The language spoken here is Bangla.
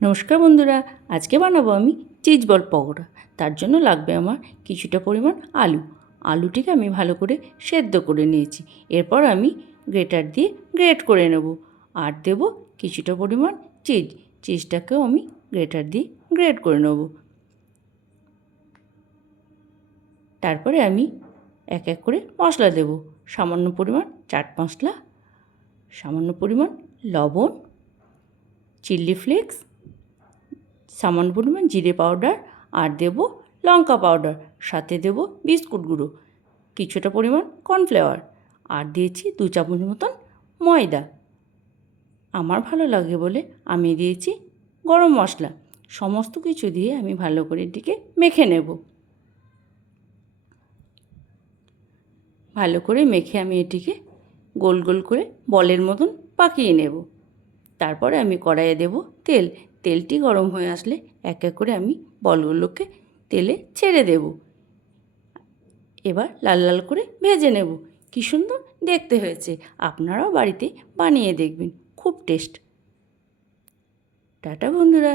নমস্কার বন্ধুরা, আজকে বানাবো আমি চিজ বল পকোড়া। তার জন্য লাগবে আমার কিছুটা পরিমাণ আলুটিকে আমি ভালো করে সেদ্ধ করে নিয়েছি। এরপর আমি গ্রেটার দিয়ে গ্রেট করে নেব আর দেব কিছুটা পরিমাণ চিজটাকেও আমি গ্রেটার দিয়ে গ্রেট করে নেব। তারপরে আমি এক এক করে মশলা দেব। সামান্য পরিমাণ চাট মশলা, সামান্য পরিমাণ লবণ, চিলি ফ্লেক্স, সামান্য পরিমাণ জিরে পাউডার আর দেব লঙ্কা পাউডার, সাথে দেব বিস্কুট গুঁড়ো, কিছুটা পরিমাণ কর্নফ্লাওয়ার আর দিয়েছি 2 চামচ মতন ময়দা। আমার ভালো লাগে বলে আমি দিয়েছি গরম মশলা। সমস্ত কিছু দিয়ে আমি ভালো করে এটিকে মেখে নেব। ভালো করে মেখে আমি এটিকে গোল গোল করে বলের মতন পাকিয়ে নেব। তারপরে আমি কড়াইয়ে দেব তেলটি গরম হয়ে আসলে এক এক করে আমি বলগুলোকে তেলে ছেড়ে দেব। এবার লাল লাল করে ভেজে নেব। কী সুন্দর দেখতে হয়েছে, আপনারাও বাড়িতে বানিয়ে দেখবেন, খুব টেস্ট। টাটা বন্ধুরা।